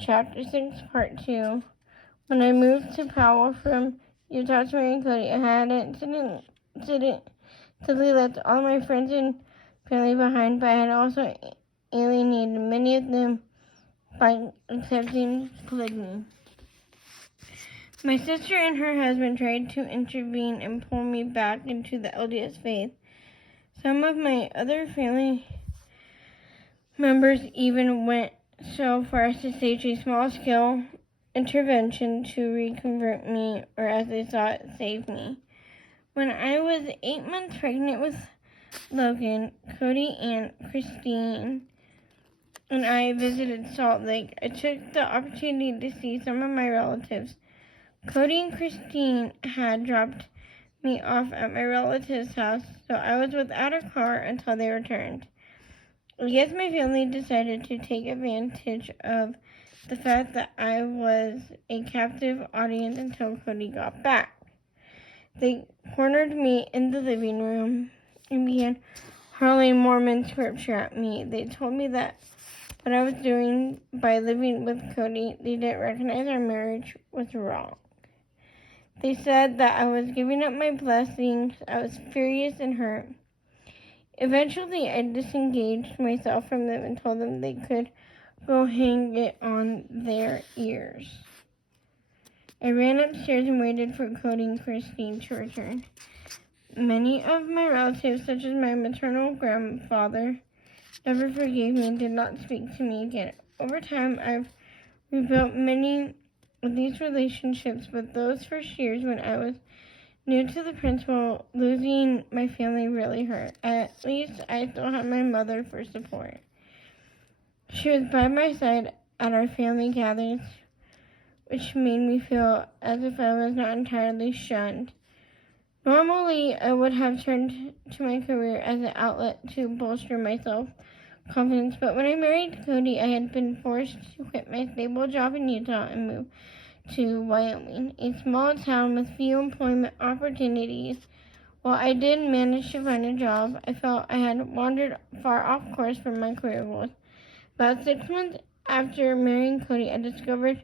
Chapter 6, Part 2. When I moved to Powell from Utah to marry Cody, I hadn't simply left all my friends and family behind, but I had also alienated many of them by accepting polygamy. My sister and her husband tried to intervene and pull me back into the LDS faith. Some of my other family members even went so far as to stage a small-scale intervention to reconvert me, or as they thought, save me. When I was 8 months pregnant with Logan, Cody and Christine and I visited Salt Lake. I took the opportunity to see some of my relatives. Cody and Christine had dropped me off at my relative's house, so I was without a car until they returned. I guess my family decided to take advantage of the fact that I was a captive audience until Cody got back. They cornered me in the living room and began hurling Mormon scripture at me. They told me that what I was doing by living with Cody, they didn't recognize our marriage, was wrong. They said that I was giving up my blessings. I was furious and hurt. Eventually, I disengaged myself from them and told them they could go hang it on their ears. I ran upstairs and waited for Cody and Christine to return. Many of my relatives, such as my maternal grandfather, never forgave me and did not speak to me again. Over time, I've rebuilt many of these relationships, but those first years when I was new to the principle, losing my family really hurt. At least I still had my mother for support. She was by my side at our family gatherings, which made me feel as if I was not entirely shunned. Normally, I would have turned to my career as an outlet to bolster my self-confidence, but when I married Cody, I had been forced to quit my stable job in Utah and move to Wyoming, a small town with few employment opportunities. While I did manage to find a job, I felt I had wandered far off course from my career goals. About 6 months after marrying Cody, I discovered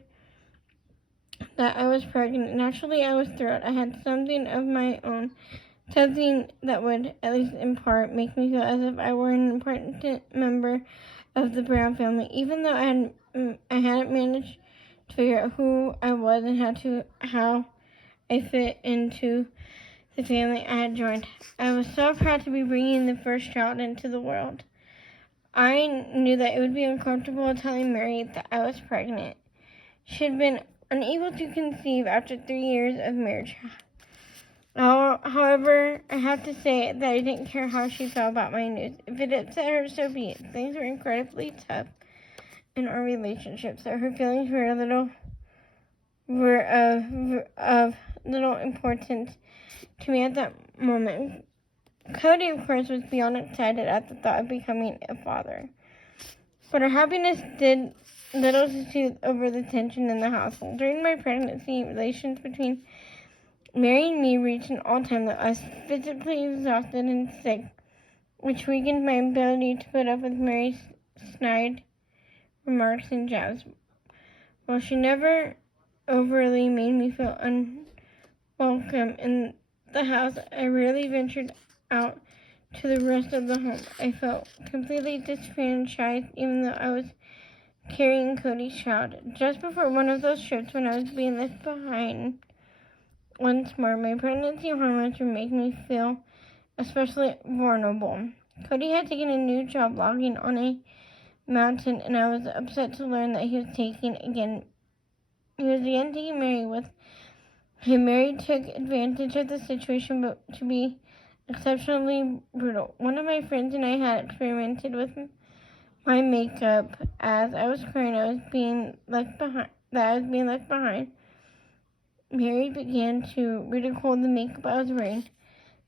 that I was pregnant. Naturally, I was thrilled. I had something of my own, something that would, at least in part, make me feel as if I were an important member of the Brown family, even though I hadn't managed to figure out who I was and how I fit into the family I had joined. I was so proud to be bringing the first child into the world. I knew that it would be uncomfortable telling Mary that I was pregnant. She had been unable to conceive after 3 years of marriage. However, I have to say that I didn't care how she felt about my news. If it upset her, so be it. Things were incredibly tough in our relationship, so her feelings were of little importance to me at that moment. Cody, of course, was beyond excited at the thought of becoming a father, but our happiness did little to soothe over the tension in the household. During my pregnancy, relations between Mary and me reached an all-time low. I was physically exhausted and sick, which weakened my ability to put up with Mary's snide remarks and jabs. While she never overly made me feel unwelcome in the house, I rarely ventured out to the rest of the home. I felt completely disenfranchised, even though I was carrying Cody's child. Just before one of those trips when I was being left behind once more, my pregnancy hormones were making me feel especially vulnerable. Cody had taken a new job logging on a mountain, and I was upset to learn that he was again taking Mary with him. Mary took advantage of the situation, but to be exceptionally brutal. One of my friends and I had experimented with my makeup. As I was crying, I was being left behind. Mary began to ridicule the makeup I was wearing.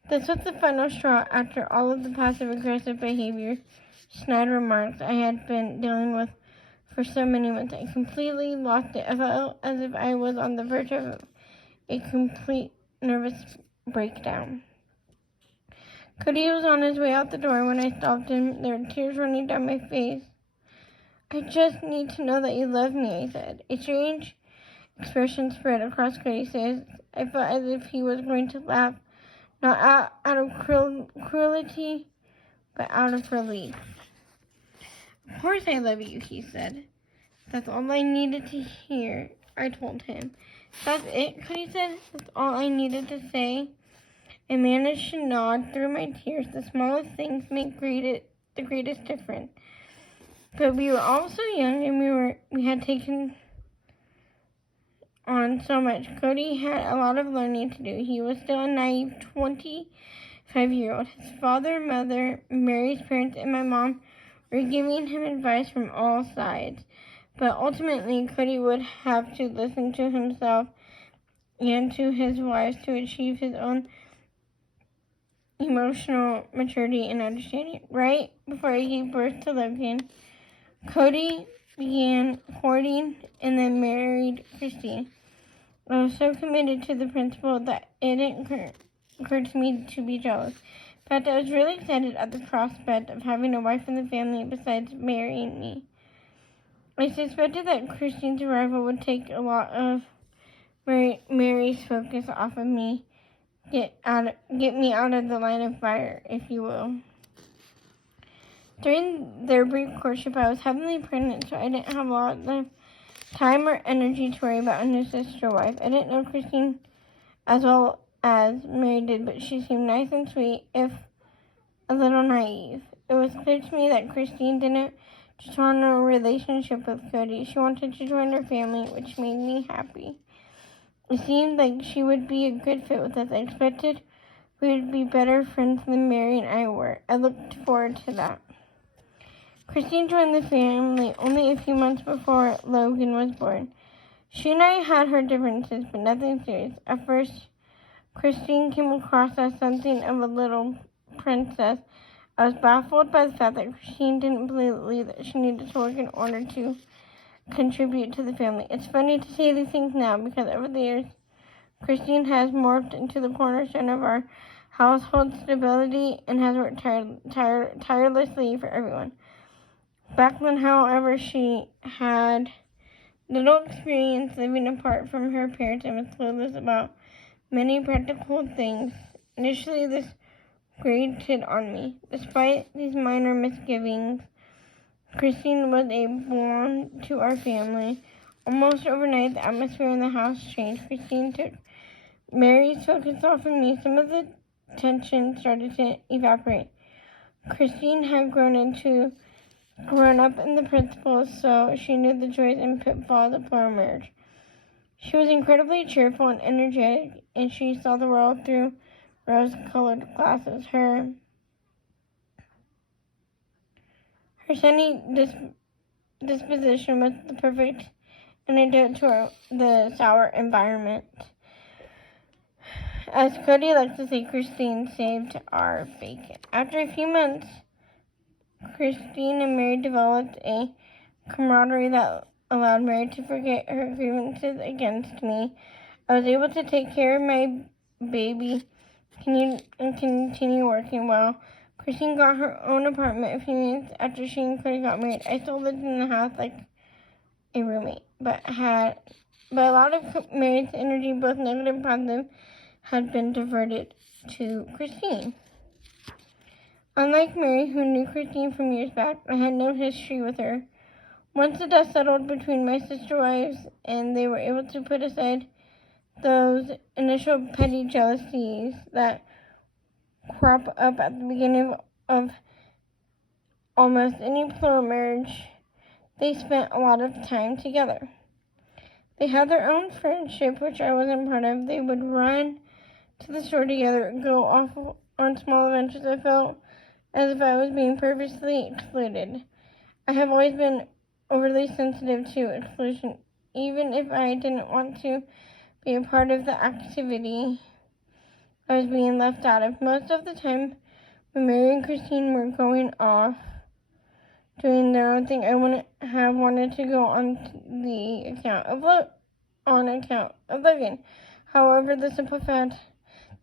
This was the final straw after all of the passive-aggressive behavior, snide remarks I had been dealing with for so many months. I completely lost it. I felt as if I was on the verge of a complete nervous breakdown. Cody was on his way out the door when I stopped him. There were tears running down my face. I just need to know that you love me, I said. A strange expression spread across Cody's face. I felt as if he was going to laugh, not out of cruelty, but out of relief. Of course I love you, he said. That's all I needed to hear, I told him. That's it, Cody said. That's all I needed to say. I managed to nod through my tears. The smallest things make the greatest difference. But we were all so young, and we had taken on so much. Cody had a lot of learning to do. He was still a naive 25-year-old. His father, mother, Mary's parents, and my mom were giving him advice from all sides. But ultimately, Cody would have to listen to himself and to his wives to achieve his own emotional maturity and understanding. Right before he gave birth to Logan, Cody began courting and then married Christine. I was so committed to the principle that it didn't occur to me to be jealous. In fact, I was really excited at the prospect of having a wife in the family besides marrying me. I suspected that Christine's arrival would take a lot of Mary's focus off of me, get me out of the line of fire, if you will. During their brief courtship, I was heavily pregnant, so I didn't have a lot of time or energy to worry about a new sister wife. I didn't know Christine as well as Mary did, but she seemed nice and sweet, if a little naive. It was clear to me that Christine didn't just want a relationship with Cody. She wanted to join her family, which made me happy. It seemed like she would be a good fit with us. I expected we would be better friends than Mary and I were. I looked forward to that. Christine joined the family only a few months before Logan was born. She and I had her differences, but nothing serious. At first, Christine came across as something of a little princess. I was baffled by the fact that Christine didn't believe that she needed to work in order to contribute to the family. It's funny to say these things now because over the years, Christine has morphed into the cornerstone of our household stability and has worked tirelessly for everyone. Back then, however, she had little experience living apart from her parents and was clueless about many practical things. Initially, this grated on me. Despite these minor misgivings, Christine was a boon to our family. Almost overnight, the atmosphere in the house changed. Christine took Mary's focus off of me. Some of the tension started to evaporate. Christine had grown up in the principles, so she knew the joys and pitfalls of our marriage. She was incredibly cheerful and energetic, and she saw the world through rose-colored glasses. Her sunny disposition was the perfect antidote to the sour environment. As Cody likes to say, Christine saved our bacon. After a few months, Christine and Mary developed a camaraderie that allowed Mary to forget her grievances against me. I was able to take care of my baby and continue working well. Christine got her own apartment a few months after she and Cody got married. I still lived in the house like a roommate, but a lot of Mary's energy, both negative and positive, had been diverted to Christine. Unlike Mary, who knew Christine from years back, I had no history with her. Once the dust settled between my sister wives and they were able to put aside those initial petty jealousies that crop up at the beginning of almost any plural marriage, they spent a lot of time together. They had their own friendship, which I wasn't part of. They would run to the store together, go off on small adventures. I felt as if I was being purposely excluded. I have always been overly sensitive to exclusion, even if I didn't want to be a part of the activity I was being left out of. Most of the time, when Mary and Christine were going off, doing their own thing, I wouldn't have wanted to go on the account of Logan. However, the simple fact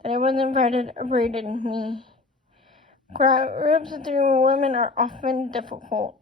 that I wasn't invited upbraided me. Groups of 3 women are often difficult.